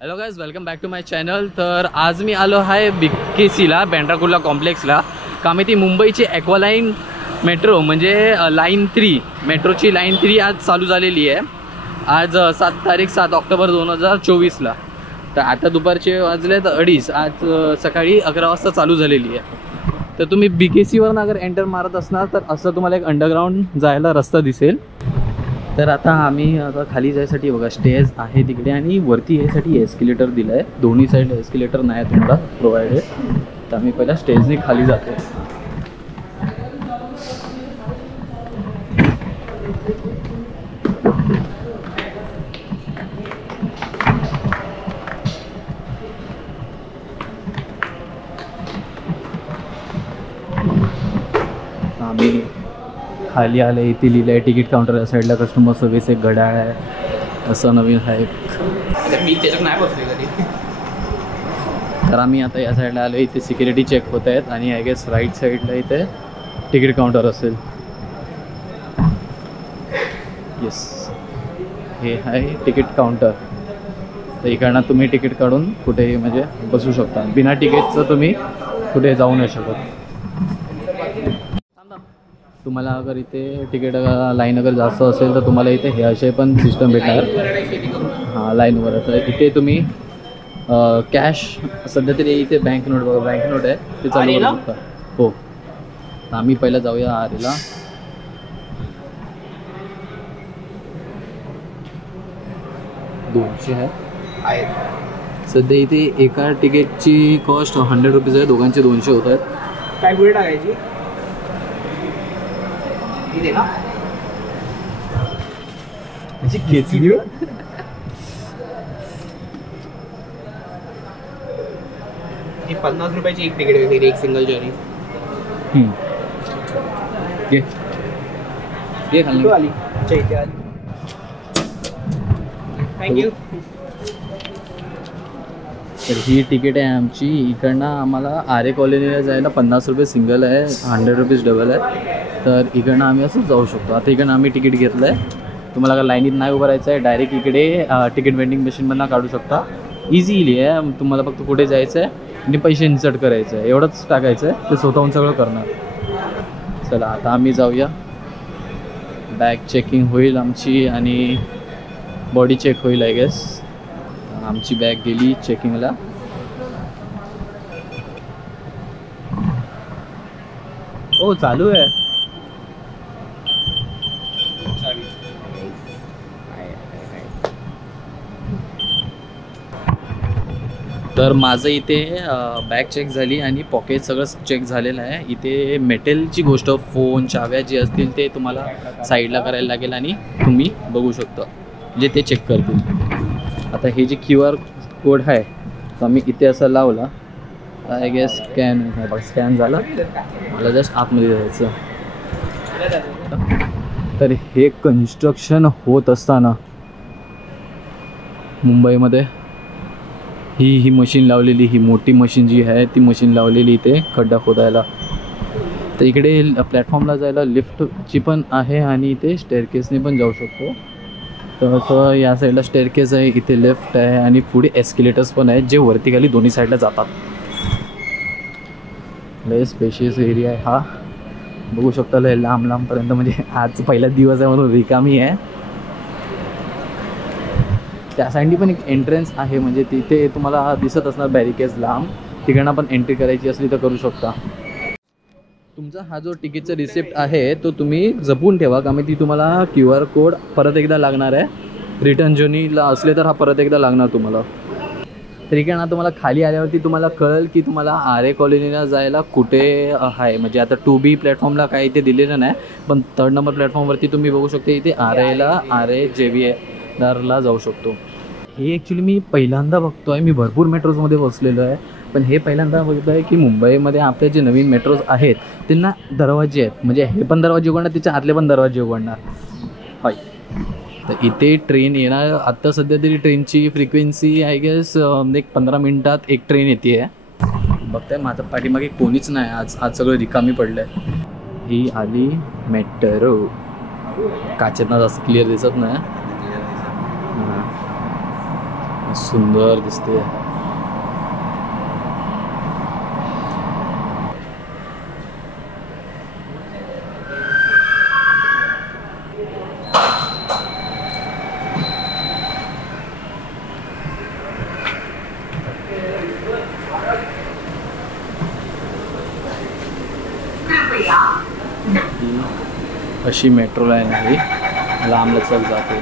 Hello guys, welcome back to my channel. तर आज मी आलो आहे BKCला, बँड्रा कुर्ला कॉम्प्लेक्सला. कामे ती मुंबईची ॲक्वालाईन मेट्रो म्हणजे लाईन 3 मेट्रोची लाईन 3 आज चालू झालेली आहे. आज 7 ऑक्टोबर 2024ला. तर आता दुपारचे वाजलेत 2:30. आज सकाळी 11 वाजता चालू झालेली आहे. तर तुम्ही BKCवरून अगर एंटर मारत असणार तर असं तुम्हाला एक अंडरग्राऊंड जायला रस्ता दिसेल. तर आता आम्ही आता खाली जायसाठी बघा स्टेज आहे तिकडे आणि वरती यायसाठी एस्केलेटर दिलं आहे. दोन्ही साईडला एस्केलेटर नाही आहे तुम्हाला प्रोव्हाइडेड. तर आम्ही पहिला स्टेजने खाली जातो. आम्ही खाली आले. इथे लिहिलं आहे तिकीट काउंटर या साईडला कस्टमर सर्व्हिस. एक घड्याळ आहे असं नवीन आहे. मी त्याच्यात नाही बसले कधी. तर आम्ही आता या साईडला आलो. इथे सिक्युरिटी चेक होत आहेत आणि आय गेस राईट साईडला इथे तिकीट काउंटर असेल. येस, हे आहे तिकीट काउंटर. तर इकडनं तुम्ही तिकीट काढून कुठेही म्हणजे बसू शकता. बिना तिकीटचं तुम्ही कुठे जाऊ नाही शकत. तुम्हाला अगर इथे तिकीट लाईन अगर जास्त असेल तर तुम्हाला इथे हे असे पण सिस्टम भेटणार. हां, लाईनवर. तर इथे तुम्ही कॅश सध्या तरी इथे बँक नोट बघा, बँक नोट आहे ते चालू करू शकता. हो, आम्ही पहिला जाऊया आरेला. $200 आहे सध्या इथे. एका तिकीटची कॉस्ट 100 रुपीज आहे. दोघांचे 200 होत आहेत. काय पुढे टाकायची इथे ना त्याची घेतली. ही 50 रुपयाची एक तिकीट वगैरे, एक सिंगल जर्नी. ये खाली आली इथे आली. थँक्यू. तर ही तिकीट आहे आमची. इकडनं आम्हाला आरे कॉलनीला जायला 50 रुपये सिंगल आहे, 100 रुपीज डबल आहे. तर इकडनं आम्ही असं जाऊ शकतो. आता इकडनं आम्ही तिकीट घेतलं आहे. तुम्हाला अगर लाईनीत नाही उभं राहायचं आहे डायरेक्ट इकडे तिकीट वेंडिंग मशीनमधनं काढू शकता. इझिली आहे. तुम्हाला फक्त कुठे जायचं आहे आणि पैसे इन्सर्ट करायचं आहे, एवढंच टाकायचं आहे. ते स्वतःहून सगळं करणार. चला आता आम्ही जाऊया. बॅग चेकिंग होईल आमची आणि बॉडी चेक होईल आय गेस. आमची बॅग गेली चेकिंगला. हो, चालू आहे. तर माझं इथे बॅग चेक झाली आणि पॉकेट सगळं चेक झालेलं आहे. इथे मेटलची गोष्ट, फोन, चाव्या जे असतील ते तुम्हाला साईडला करायला लागेल आणि तुम्ही बघू शकता म्हणजे ते चेक करतील. आता हे जे QR कोड आहे तर मी इथे असं लावला आय गेस स्कॅन झाला. मला जस्ट आतमध्ये जायचं. तर हे कन्स्ट्रक्शन होत असताना मुंबईमध्ये ही मशीन लावलेली, ही मोठी मशीन जी आहे ती मशीन लावलेली इथे खड्डा खोदायला. तर इकडे प्लॅटफॉर्मला जायला लिफ्टची पण आहे आणि इथे स्टेअरकेसने पण जाऊ शकतो. तर असं या साईडला स्टेअरकेस आहे, इथे लिफ्ट आहे आणि पुढे एस्केलेटर्स पण आहेत जे वरती खाली दोन्ही साईडला जातात. लय स्पेशियस एरिया आहे हा. बघू शकता लय लांब लांबपर्यंत. म्हणजे आज पहिला दिवस आहे म्हणून रिकामी आहे. त्या साईडनी पण एक एंट्रन्स आहे म्हणजे तिथे तुम्हाला दिसत असणार बॅरिकेड्स लांब. तिकडनं पण एंट्री करायची असली तर करू शकता. तुमचा हा जो तिकीटचा रिसिप्ट आहे तो तुम्ही जपून ठेवा, का ती तुम्हाला QR कोड परत एकदा लागणार आहे. रिटर्न जर्नीला असले तर हा परत एकदा लागणार तुम्हाला. तर इकडनं तुम्हाला खाली आल्यावरती तुम्हाला कळेल की तुम्हाला आरे कॉलनीला जायला कुठे आहे. म्हणजे आता 2B प्लॅटफॉर्मला काही इथे दिलेलं नाही, पण 3rd नंबर प्लॅटफॉर्मवरती तुम्ही बघू शकता इथे आरे JVRला जाऊ शकतो. हे ॲक्च्युली मी पहिल्यांदा बघतो आहे. मी भरपूर मेट्रोजमध्ये बसलेलो आहे, पण हे पहिल्यांदा बघतो आहे की मुंबईमध्ये आपले जे नवीन मेट्रोज आहेत त्यांना दरवाजे आहेत. म्हणजे हे पण दरवाजे उघडणार, त्याच्या आतले पण दरवाजे उघडणार. होय. तर इथे ट्रेन येणार. आत्ता सध्या तरी ट्रेनची फ्रिक्वेन्सी आय गेस एक 15 मिनटात एक ट्रेन येते आहे. बघताय माझ्या पाठीमागे कोणीच नाही. आज सगळं रिकामी पडलं आहे. ही आली मेट्रो. काचेतना जास्त क्लिअर दिसत नाही. सुंदर दिसते. अशी मेट्रो लाईन आहे, लांबलचक जाते.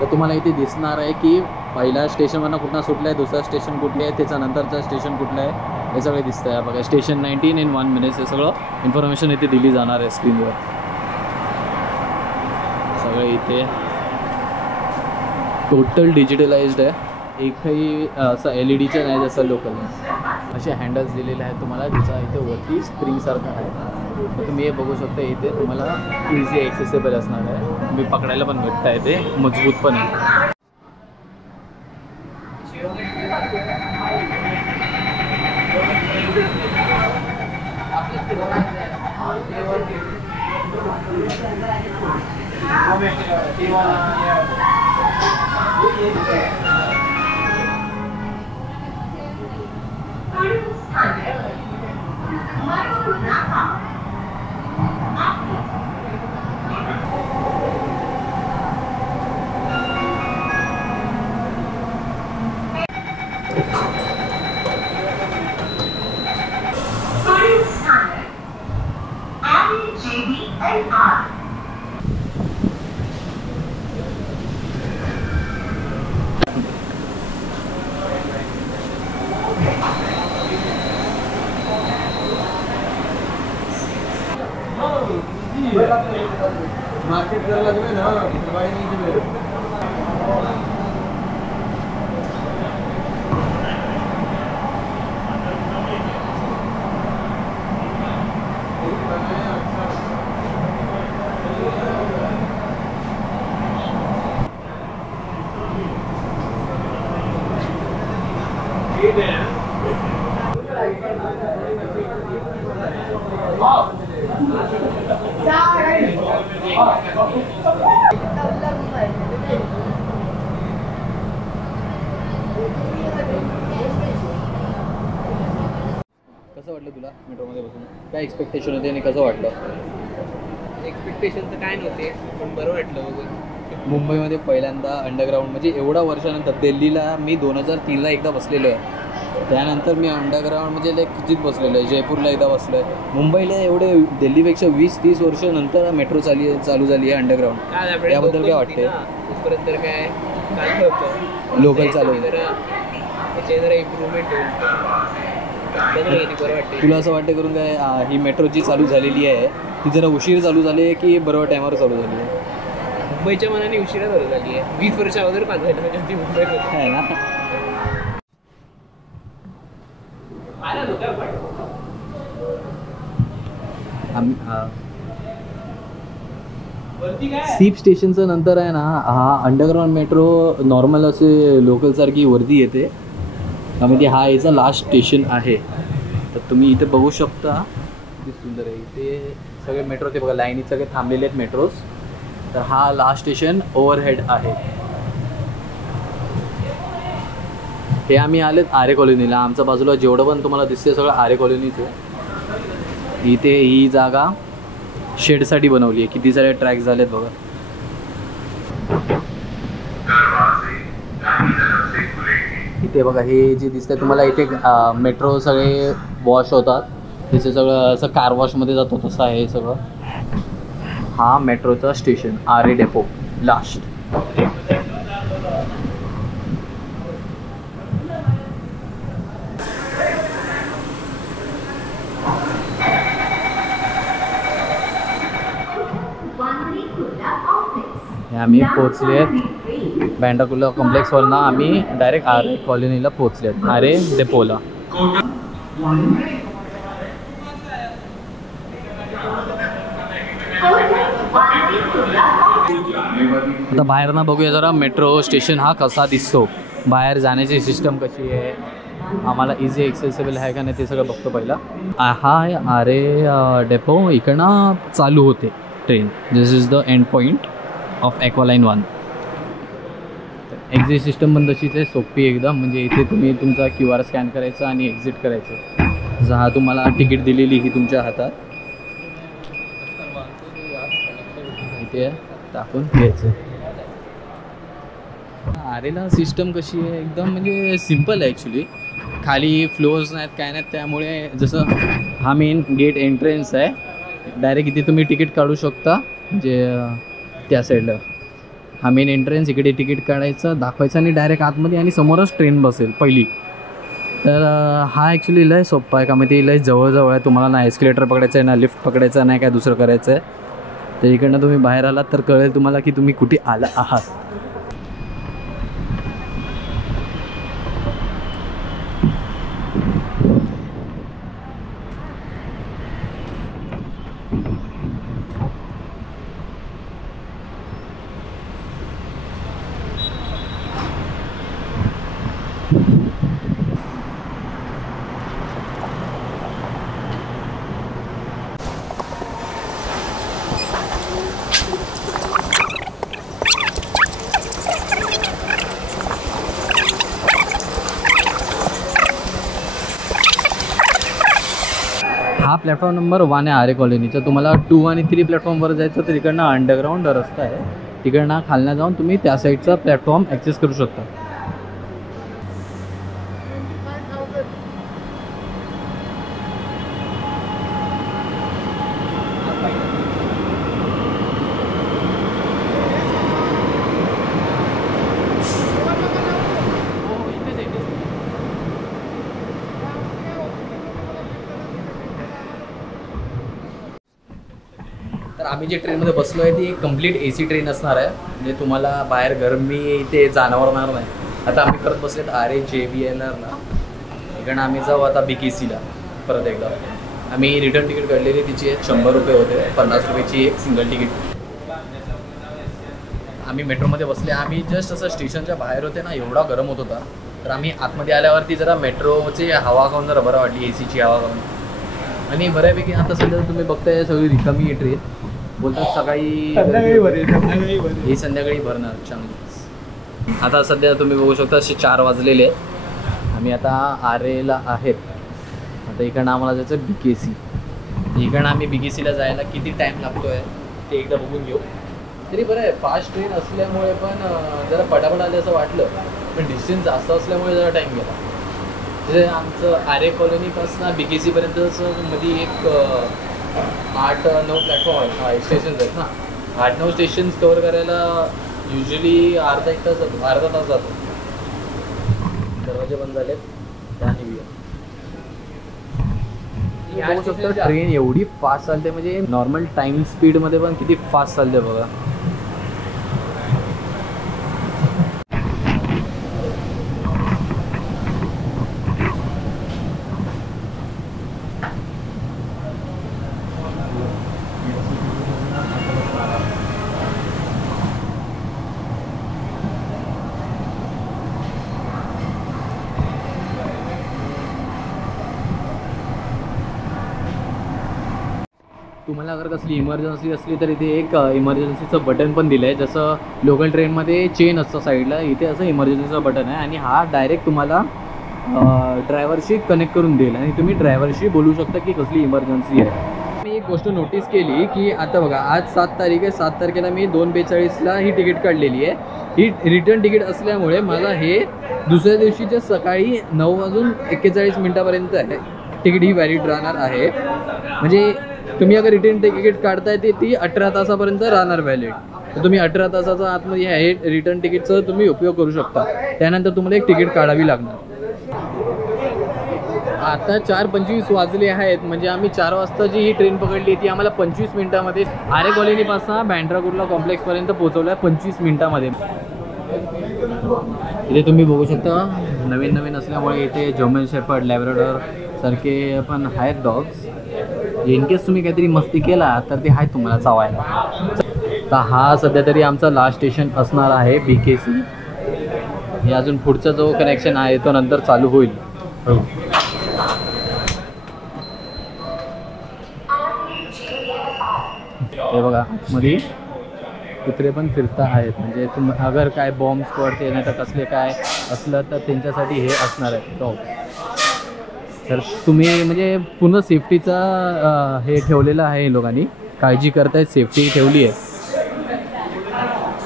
तर तुम्हाला इथे दिसणार आहे की पहिल्या स्टेशनवरनं कुठनं सुटलं आहे, दुसरं स्टेशन कुठले आहे, त्याच्यानंतरचं स्टेशन कुठलं आहे, हे सगळे दिसतं आहे बघा. स्टेशन 19 in 1 minute हे सगळं इन्फॉर्मेशन इथे दिली जाणार आहे स्क्रीनवर. सगळे इथे टोटल डिजिटलाइज्ड आहे, एकही असं LED-चं नाही जसं लोकल. असे हँडल्स दिलेले आहेत तुम्हाला, ज्याचा इथे वरती स्प्रिंगसारखं आहे. तर तुम्ही हे बघू शकता, इथे तुम्हाला इझी ॲक्सेसेबल असणार आहे. तुम्ही पकडायला पण घट्ट आहे, ते मजबूत पण आहे. मार्केट करायला लागले ना, कसं वाटलं तुला मेट्रोमध्ये बसून? काय एक्सपेक्टेशन होते आणि कसं वाटलं? एक्सपेक्टेशन तर काय नव्हते, पण बरं वाटलं बघून. मुंबईमध्ये पहिल्यांदा अंडरग्राऊंड, म्हणजे एवढ्या वर्षानंतर. दिल्लीला मी 2003ला एकदा बसलेलो आहे, त्यानंतर मी अंडरग्राऊंड म्हणजे लाईक कितीत बसलेलो आहे. जयपूरला एकदा बसलो आहे. मुंबईला एवढे दिल्लीपेक्षा 20-30 वर्ष नंतर मेट्रो चालू झाली आहे अंडरग्राऊंड. याबद्दल काय वाटते? तर काय चाललं होतं लोकल चालू त्याचे जरा इम्प्रूव्हमेंट होईल, बरं वाटते. तुला असं वाटतं करून काय ही मेट्रो जी चालू झालेली आहे ती जरा उशीर चालू झाली आहे की बरोबर टायमावर चालू झाली आहे? मुंबईच्या मनाने उशिरा चालू झाली आहे. 20 वर्ष अगोदर बांधायला पाहिजे होती मुंबईमध्ये, आहे ना. सीप स्टेशनचं नंतर आहे ना, हा अंडरग्राऊंड मेट्रो नॉर्मल असे लोकलसारखी वरती येते. त्यामध्ये हा याचा लास्ट स्टेशन आहे. तर तुम्ही इथे बघू शकता किती सुंदर आहे. इथे सगळे मेट्रो ते बघा लाईनीत सगळे थांबलेले आहेत मेट्रोज. तर हा लास्ट स्टेशन ओव्हरहेड आहे. हे आम्ही आलेत आरे कॉलनीला. आमच्या बाजूला जेवढं पण तुम्हाला दिसते सगळं आरे कॉलनीचं. इथे ही जागा शेडसाठी बनवली आहे. किती सारे ट्रॅक झालेत बघा. इथे बघा हे जे दिसतंय तुम्हाला, इथे मेट्रो सगळे वॉश होतात. त्याचं सगळं असं कार वॉशमध्ये जातो तसं आहे सगळं. हा मेट्रोचा स्टेशन आरे डेपो लास्ट. आम्ही पोचले आहेत बँडाकुल्ला कॉम्प्लेक्सवरनं. आम्ही डायरेक्ट आरे कॉलनीला पोचले आहेत, आरे डेपोला. आता बाहेर ना बघूया जरा मेट्रो स्टेशन हा कसा दिसतो. बाहेर जाण्याची सिस्टम कशी आहे, आम्हाला इझी ॲक्सेसिबल आहे का नाही ते सगळं बघतो पहिला. हा आहे आरे डेपो. इकडनं चालू होते train. This is the end point of Aqua Line 1. Exit system पण तशीच आहे, सोपी एकदम. म्हणजे इथे तुम्ही तुमचा QR स्कॅन करायचा आणि एक्झिट करायचं. जर हा तुम्हाला तिकीट दिलेली ही तुमच्या हातात इथे टाकून घ्यायचं. आरेला सिस्टम कशी आहे एकदम म्हणजे सिम्पल आहे ॲक्च्युली. खाली फ्लोअर्स नाहीत काय नाहीत, त्यामुळे जसं हा मेन गेट एंट्रन्स आहे, डायरेक्ट इथे तुम्ही तिकीट काढू शकता. म्हणजे त्या साईडला हा मेन एंट्रन्स, इकडे तिकीट काढायचं दाखवायचं आणि डायरेक्ट आतमध्ये आणि समोरच ट्रेन बसेल पहिली. तर हा ॲक्च्युली लय सोप्पा आहे का मग ते लय जवळजवळ आहे. तुम्हाला ना एस्केलेटर पकडायचं आहे ना लिफ्ट पकडायचं नाही काय दुसरं करायचं आहे. तर इकडनं तुम्ही बाहेर आलात तर कळेल तुम्हाला की तुम्ही कुठे आला आहात. हा प्लॅटफॉर्म नंबर 1 आहे आरे कॉलनीचा. तुम्हाला 2 आणि 3 प्लॅटफॉर्मवर जायचं तर तिकडनं अंडरग्राऊंड रस्ता आहे, तिकडनं खालनं जाऊन तुम्ही त्या साईडचा प्लॅटफॉर्म ॲक्सेस करू शकता. तर आम्ही जे ट्रेनमध्ये बसलो आहे ती एक कंप्लीट AC ट्रेन असणार आहे. म्हणजे तुम्हाला बाहेर गरमी इथे जाणवणार नाही. आता आम्ही परत बसलेत आरे JVNRला. इकडनं आम्ही जाऊ आता BKCला परत एकदा. आम्ही रिटर्न तिकीट काढलेली, तिची 100 रुपये होते, 50 रुपयाची एक सिंगल तिकीट. आम्ही मेट्रोमध्ये बसले. आम्ही जस्ट असं स्टेशनच्या बाहेर होते ना, एवढा गरम होत होता. तर आम्ही आतमध्ये आल्यावरती जरा मेट्रोची हवा खाऊन जरा बरं वाटली, ACची हवा खाऊन. आणि बऱ्यापैकी आता सध्या तुम्ही बघताय सगळी रिकामी ट्रेन. बोलतात सकाळी ही संध्याकाळी भरणार चांगली. आता सध्या तुम्ही बघू शकता असे 4 वाजलेले आहेत. आम्ही आता आरेला आहेत. आता इकडनं आम्हाला जायचं BKC. इकडनं आम्ही BKCला जायला किती टाईम लागतो आहे ते एकदा बघून घेऊ. तरी बरं आहे, फास्ट ट्रेन असल्यामुळे पण जरा पटापट आले असं वाटलं, पण डिस्टन्स जास्त असल्यामुळे जरा टाईम गेला. म्हणजे आमचं आरे कॉलनीपासून BKCपर्यंतचं मध्ये एक 8-9 प्लॅटफॉर्म आहेत, स्टेशन्स आहेत ना. 8-9 स्टेशन्स कवर करायला युजली अर्धा तास जातो. दरवाजे बंद झालेत त्या बघू शकतो. ट्रेन एवढी फास्ट चालते म्हणजे नॉर्मल टाईम स्पीडमध्ये पण किती फास्ट चालते बघा. तुम्हाला अगर कसली इमर्जन्सी असली तर इथे एक इमर्जन्सीचं बटन पण दिलं आहे. जसं लोकल ट्रेनमध्ये चेन असतं साईडला, इथे असं इमर्जन्सीचं बटन आहे आणि हा डायरेक्ट तुम्हाला ड्रायव्हरशी कनेक्ट करून देईल आणि तुम्ही ड्रायव्हरशी बोलू शकता की कसली इमर्जन्सी आहे. मी एक गोष्ट नोटीस केली की आता बघा आज 7 तारीख आहे, 7 तारखेला मी 2:42ला ही तिकीट काढलेली आहे. ही रिटर्न तिकीट असल्यामुळे मला हे दुसऱ्या दिवशीच्या सकाळी 9:41 आहे तिकीट ही व्हॅलिड राहणार आहे. म्हणजे तुम्ही अगर रिटर्न तिकीट काढताय ती 18 तासापर्यंत राहणार व्हॅलिड. तर तुम्ही 18 तासाचा आतमध्ये हे रिटर्न तिकीटचा तुम्ही उपयोग करू शकता. त्यानंतर तुम्हाला एक तिकीट काढावी लागणार. आता 4:25 वाजले आहेत, म्हणजे आम्ही 4 वाजता जी ही ट्रेन पकडली ती आम्हाला 25 मिनिटामध्ये आरे कॉलनीपासून बँड्रा कुर्ला कॉम्प्लेक्सपर्यंत पोहोचवलं आहे 25 मिनिटामध्ये. इथे तुम्ही बघू शकता नवीन असल्यामुळे इथे जर्मन शेपर्ड, लॅब्राडोर सारखे पण आहेत डॉग्स. इनकेस तुम्ही काहीतरी मस्ती केला तर ते आहेत तुम्हाला चावायला. तर हा सध्या तरी आमचा लास्ट स्टेशन असणार आहे BKC. हे अजून पुढचा जो कनेक्शन आहे तो नंतर चालू होईल. हे बघा मध्ये कुत्रे पण फिरता आहेत, म्हणजे अगर काय बॉम्ब स्क्वॉडचे नाही तर कसले काय असलं तर त्यांच्यासाठी हे असणार आहे डॉग्स. तर तुम्ही म्हणजे पूर्ण सेफ्टीचा हे ठेवलेलं आहे लोकांनी, काळजी करतायत, सेफ्टी ठेवली आहे.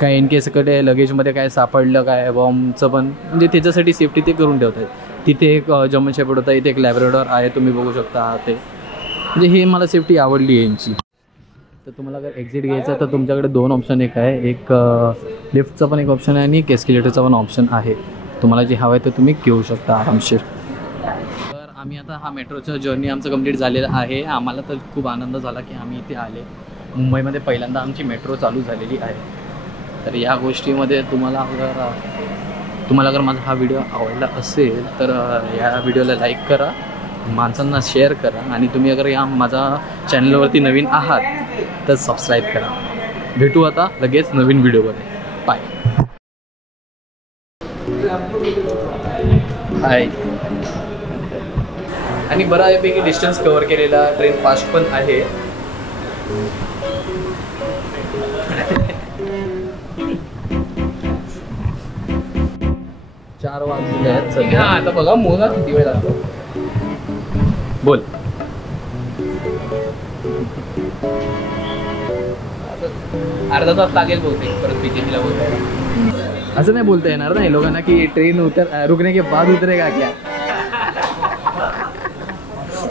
काय इन केस कडे लगेजमध्ये काय सापडलं काय बॉम्बचं पण म्हणजे त्याच्यासाठी सेफ्टी ते करून ठेवत आहेत. तिथे एक जर्मन शेपर्ड होता, इथे एक लॅब्राडॉर आहे, तुम्ही बघू शकता. ते म्हणजे हे मला सेफ्टी आवडली आहे यांची. तर तुम्हाला अगर एक्झिट घ्यायचं तर तुमच्याकडे 2 ऑप्शन एक आहे, एक लिफ्टचा पण एक ऑप्शन आहे आणि एक एस्केलेटरचा पण ऑप्शन आहे. तुम्हाला जे हवं आहे ते तुम्ही घेऊ शकता आरामशीर. तर आम्ही आता हा मेट्रोचा जर्नी आमचं कंप्लीट झालेला आहे. आम्हाला तर खूप आनंद झाला की आम्ही इथे आले. मुंबईमध्ये पहिल्यांदा आमची मेट्रो चालू झालेली आहे. तर या गोष्टीमध्ये तुम्हाला अगर माझा हा व्हिडिओ आवडला असेल तर या व्हिडिओला लाईक करा, माणसांना शेअर करा आणि तुम्ही अगर या माझा चॅनलवरती नवीन आहात तर सबस्क्राईब करा. भेटू आता लगेच नवीन व्हिडिओमध्ये. बाय. हाय. आणि बऱ्यापैकी डिस्टन्स कव्हर केलेला, ट्रेन फास्ट पण आहे. चार वाजले आहेत सध्या. आता बघा मोजा किती वेळ लागतो. बोल. अर्धा तास लागेल बहुतेक परत बीजेपीला बोलताय. असं नाही बोलता येणार ना लोकांना की ट्रेन रुकने के बाद उतरेगा क्या.